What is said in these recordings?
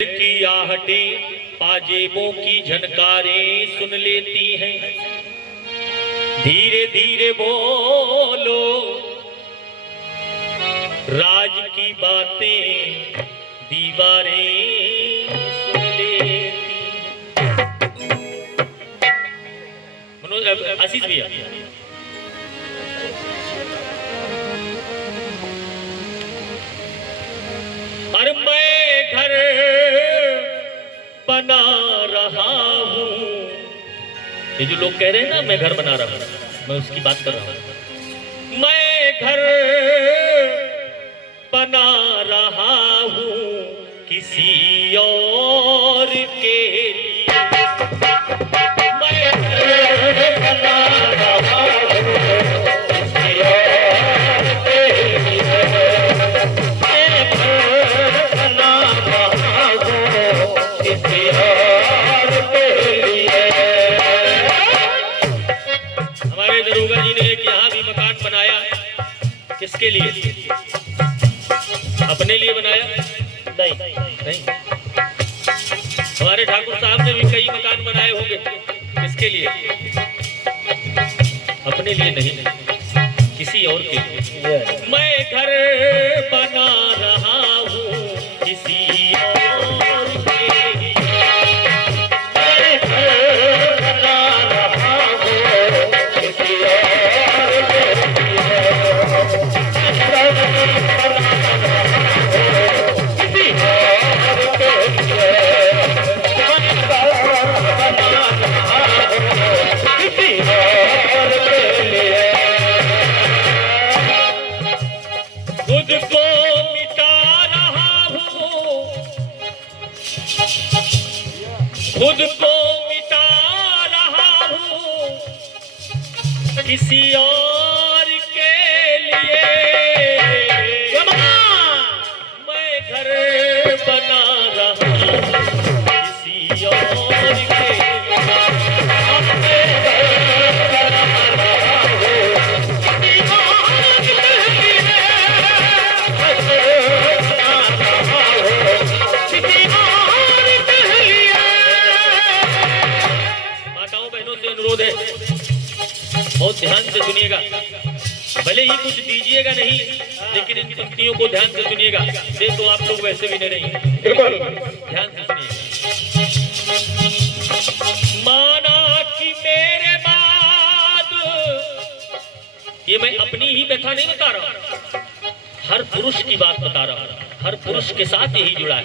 की आहटें पाजेबों की झनकारें सुन लेती हैं। धीरे धीरे बोलो, राज की बातें दीवारें सुन लेती हैं। आशीष भैया, और मैं घर बना रहा हूं। ये जो लोग कह रहे हैं ना मैं घर बना रहा हूं, मैं उसकी बात कर रहा हूं। मैं घर बना रहा हूं किसी और के लिए। मैं घर बना रहा हूं किसी और के लिए। हमारे दरोगा जी ने एक यहाँ भी मकान बनाया। किसके लिए? अपने लिए बनाया? नहीं। हमारे ठाकुर साहब ने भी कई मकान बनाए होंगे। किसके लिए? अपने लिए नहीं, किसी और के लिए। मैं घर बना रहा हूँ किसी और के लिए। मैं घर बना रहा हूँ किसी और के लिए। किसी और के लिए। मैं घर बना रहा हूँ किसी और के लिए। खुद को मिटा रहा हूँ, खुद को मिटा रहा हूँ किसी और के लिए। मैं घर बना रहा हूँ किसी और के लिए। अनुरोध है, बहुत ध्यान से सुनिएगा। भले ही कुछ दीजिएगा नहीं, लेकिन इन पंक्तियों को ध्यान से सुनिएगा। दे तो आप लोग वैसे भी नहीं, ध्यान से सुनिएगा। माना कि मेरे बाद, ये मैं अपनी ही व्यथा नहीं बता रहा, हर पुरुष की बात बता रहा हूं। हर पुरुष के साथ यही जुड़ा है।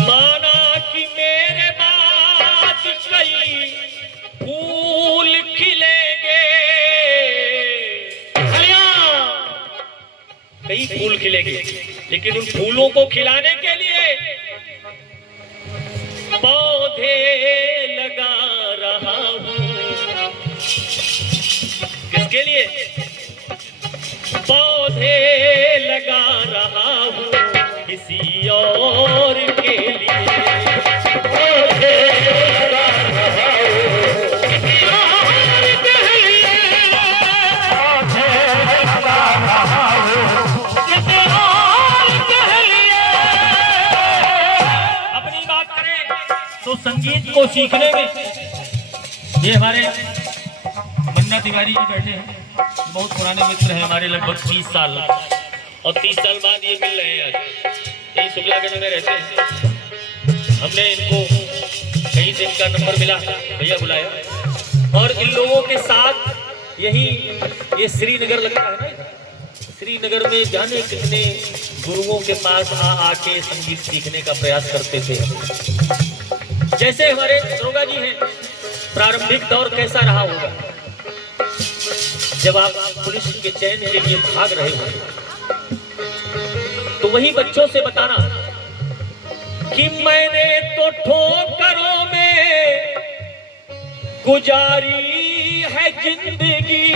माना कि मेरे बाद कई फूल खिलेंगे, कई फूल खिलेंगे, लेकिन उन फूलों को खिलाने के लिए पौधे लगा रहा हूं। किसके लिए? पौधे लगा रहा हूं किसी और के लिए। तो संगीत को सीखने में ये हमारे मन्ना तिवारी जी बैठे हैं, बहुत पुराने मित्र हैं हमारे, लगभग 30 साल, और 30 साल बाद ये मिल रहे हैं। आज यही शुक्लागढ़ में रहते हैं। हमने इनको कहीं से इनका नंबर मिला, भैया बुलाया, और इन लोगों के साथ यही ये श्रीनगर लगता है ना, श्रीनगर में जाने कितने गुरुओं के पास आके संगीत सीखने का प्रयास करते थे। जैसे हमारे दरोगा जी हैं, प्रारंभिक दौर कैसा रहा होगा जब आप पुलिस के चयन के लिए भाग रहे हो, तो वही बच्चों से बताना कि मैंने तो ठोकरों में गुजारी है जिंदगी।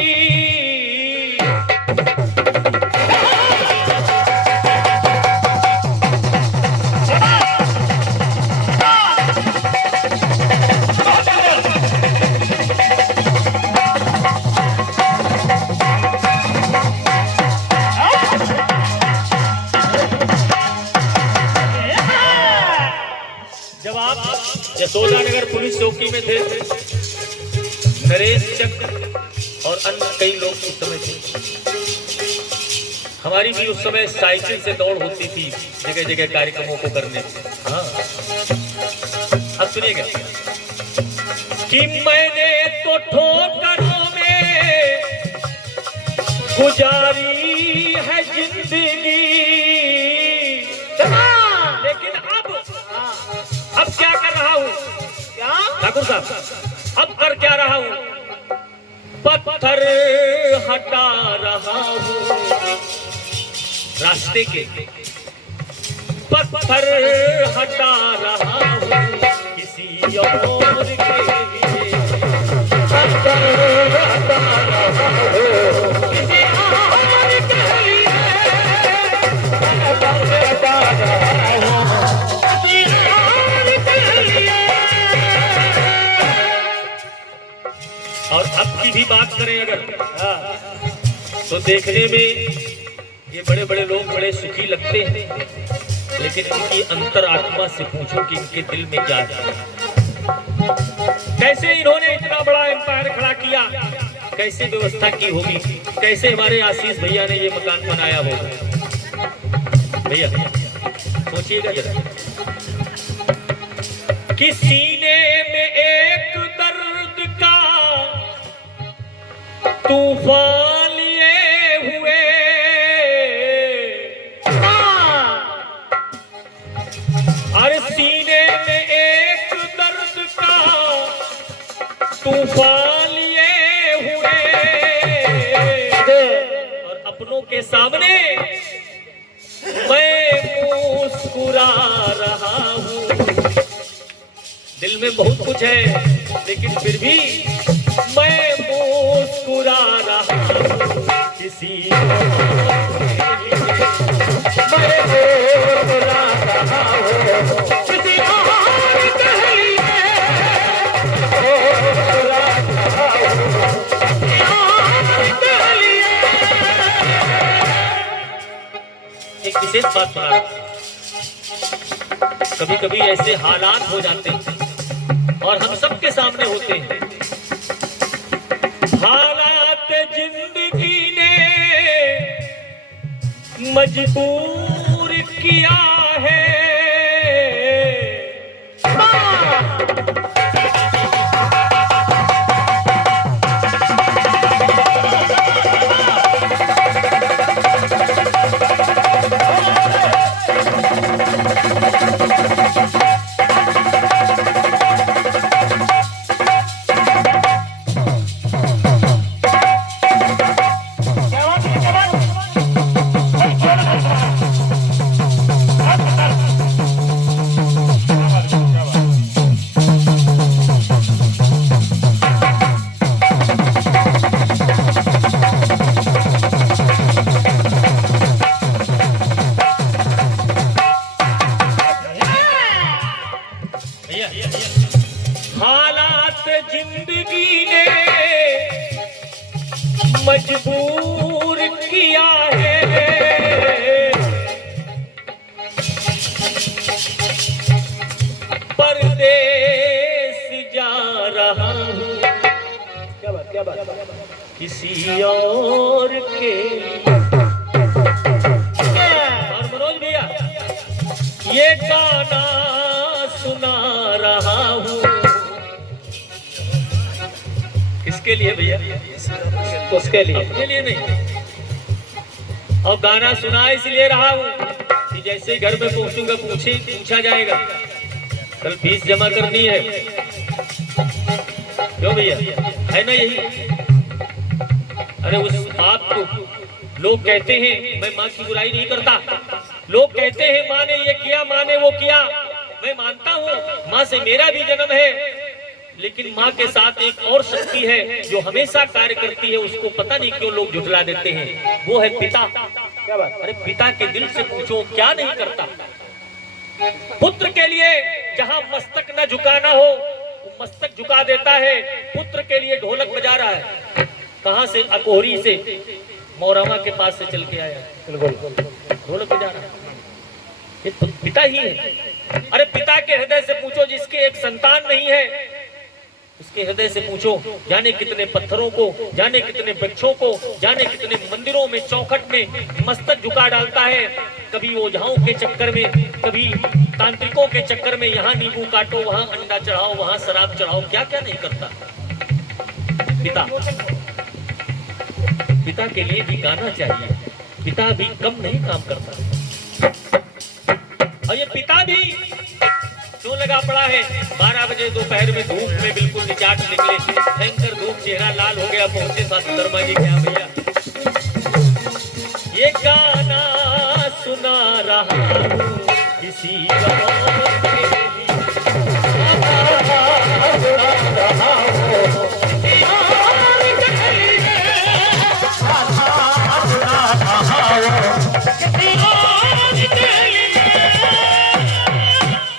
आप यशोदानगर पुलिस चौकी में थे, नरेश चक्र और अन्य कई लोग उस समय थे। हमारी भी उस समय साइकिल से दौड़ होती थी जगह जगह कार्यक्रमों को करने। हाँ, अब सुनिएगा कि मैंने तो ठोकरों में गुजारी है जिंदगी, लेकिन अब क्या कर रहा हूँ? क्या ठाकुर साहब, अब कर क्या रहा हूँ? पत्थर हटा रहा हूँ रास्ते के, पत्थर हटा रहा हूँ किसी और के लिए, पत्थर हटा रहा हूँ किसी और के लिए, पत्थर हटा रहा हूँ किसी और के लिए। और अब की भी बात करें अगर तो देखने में ये बड़े बड़े लोग बड़े सुखी लगते हैं, लेकिन इनकी अंतर आत्मा से पूछो कि इनके दिल में क्या है। कैसे इन्होंने इतना बड़ा एम्पायर खड़ा किया, कैसे व्यवस्था की होगी, कैसे हमारे आशीष भैया ने ये मकान बनाया होगा। भैया सोचिएगा जरा कि सीने में एक दर्द का तूफान लिए हुए, अरे सीने में एक दर्द का तूफान लिए हुए, और अपनों के सामने मैं मुस्कुरा रहा हूँ। दिल में बहुत कुछ है लेकिन फिर भी मैं मुस्कुरा रहा हूँ किसी मैं मुस्कुरा रहा हूँ किसी और के लिए, मुस्कुरा रहा हूँ किसी और के लिए। एक विशेष बात बता, कभी कभी ऐसे हालात हो जाते हैं और हम सबके सामने होते हैं, हालात जिंदगी ने मजबूर किया है, हालात जिंदगी ने मजबूर किया है, परदेस जा रहा हूँ क्या बात किसी और के लिए। और मनोज भैया ये गाना सुना रहा हूँ किसके लिए भैया? उसके लिए, उसके लिए नहीं। और गाना सुना इसलिए रहा हूँ कि जैसे घर में पहुंचूंगा पूछा जाएगा कल फीस जमा करनी है, क्यों भैया, है ना यही? अरे उस बात को लोग कहते हैं, मैं माँ की बुराई नहीं करता, लोग कहते हैं माँ ने ये किया, माँ ने वो किया। मैं मानता हूँ माँ से मेरा भी जन्म है, लेकिन माँ के साथ एक और शक्ति है जो हमेशा कार्य करती है, उसको पता नहीं क्यों लोग झुठला देते हैं, वो है पिता। क्या बात? अरे पिता के दिल से पूछो क्या नहीं करता पुत्र के लिए, जहाँ मस्तक न झुकाना हो वो मस्तक झुका देता है। पुत्र के लिए ढोलक बजा रहा है, कहाँ से? अकोहरी से, मौरामा के पास से चल के आया, ढोलक बजा रहा है। ये पिता ही है। अरे पिता के हृदय से पूछो जिसके एक संतान नहीं है, उसके हृदय से पूछो, जाने कितने पत्थरों को, जाने कितने वृक्षों को, जाने कितने मंदिरों में चौखट में मस्तक झुका डालता है। कभी ओझाओं के चक्कर में, कभी तांत्रिकों के चक्कर में, यहाँ नींबू काटो, वहां अंडा चढ़ाओ, वहां शराब चढ़ाओ, क्या क्या नहीं करता पिता। पिता के लिए भी गाना चाहिए, पिता भी कम नहीं काम करता। और ये पिता भी क्यों लगा पड़ा है? 12 बजे दोपहर में धूप में बिल्कुल निचाट निकले, भयंकर धूप, चेहरा लाल हो गया, पहुंचे साथ धर्मा जी, क्या भैया ये गाना सुना रहा हूं किसी का